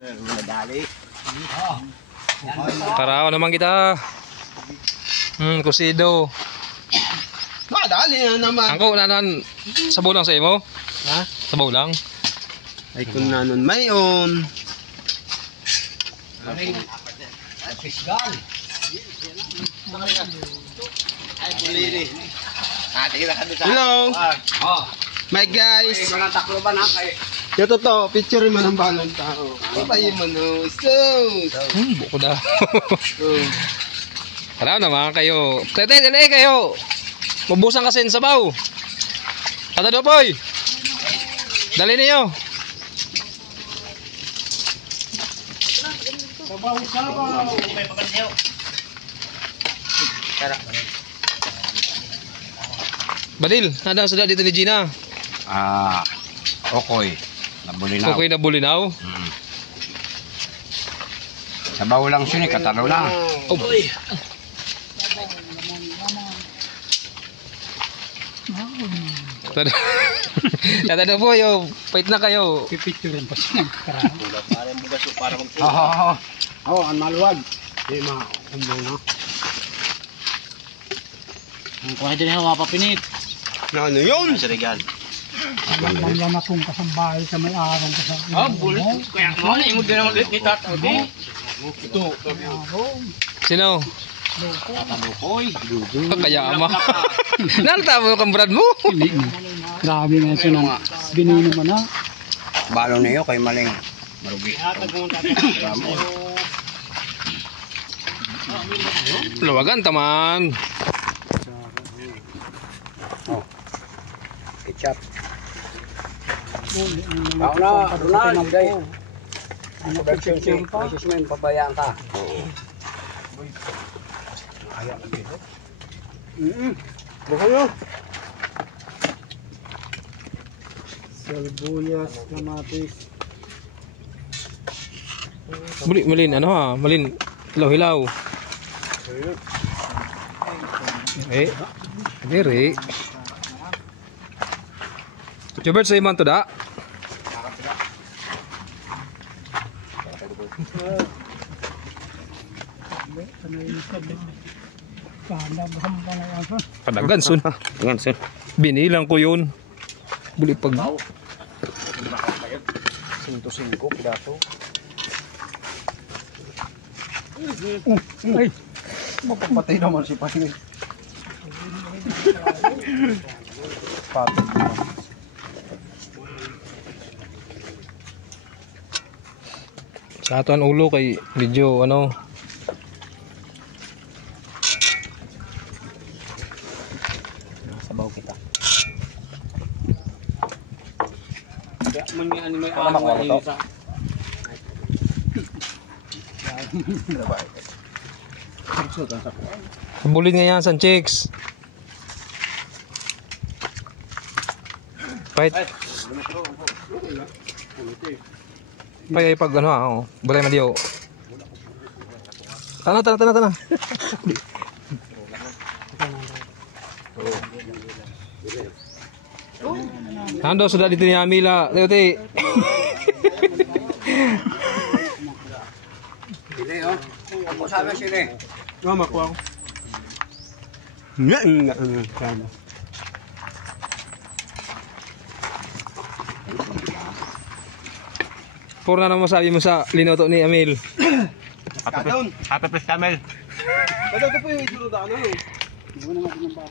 Madali. Taraw naman kita. Kusido. Madali na naman. Angko nanan sabaw lang sa imo? Ha? Sabaw lang. Ay kung nanon mayon. Fisgal. Ay pulili. Hello. Oh. My guys. Mga takloban ha kay. Ito to, picture man ang balong tao. Papayin mo no. Sus. Buko daw. Oh. Taraw naman kayo. Tete, dali kayo. Mabusan kasi ng sabaw. Tata Dopoy. Dali niyo. Sabaw. May papansiyo. Tara. Badil, nada sudah dito ni Gina. Okoy. Nabulinaw. Okay na bulinaw. Sabaw lang siya ni katalo lang. Oh. Tata Dopoy, pait na kayo. Pipicturean pa siya ng karang. Parang bugas para magtuwa. Oo, ang maluwag. Di maumbo na. Ang kuha din na mapapinit. Na ano yun? Sa regal. Yan akong kasambahay sa may araw ko sa. Bulit. Kaya mo na imod din ang ulit ni Tata. Ito. Sino? Tatalukoy. Kaya ama. Nalata mo kang brad mo. Grabe nga ito na. Binino mo na. Balo na iyo kay maling marugi. Luwagan taman. Ketchup. Ako na, Ronald, day. Ano ba yung assessment, pabayaan ka. Ayaw na dito. Bukan yun. Salbuyas, kamatis. Malin, ano ha? Malin, hilaw-hilaw. Diri. Coba sa iman to da. Padagan sun. Binilang ko yun. Buli pag 105 pidato. Ay, Mapapatay naman si Pangin. Patay naman. sa ato ang ulo kay medyo ano. Sabaw kita. kaya man nga ano may araw ay isa. Bulin nga yan, Sanchix. Pahit. Pahit pag ano ha, bulay madiyo. Tana. Nando sudah dito ni Amila. Teo. Sili oh. Ako sabi sili. Mama ko ako. Nga. Puro na masabi mo sa linoto ni Amil. Happy Camel. Ito po yung itsura na ano.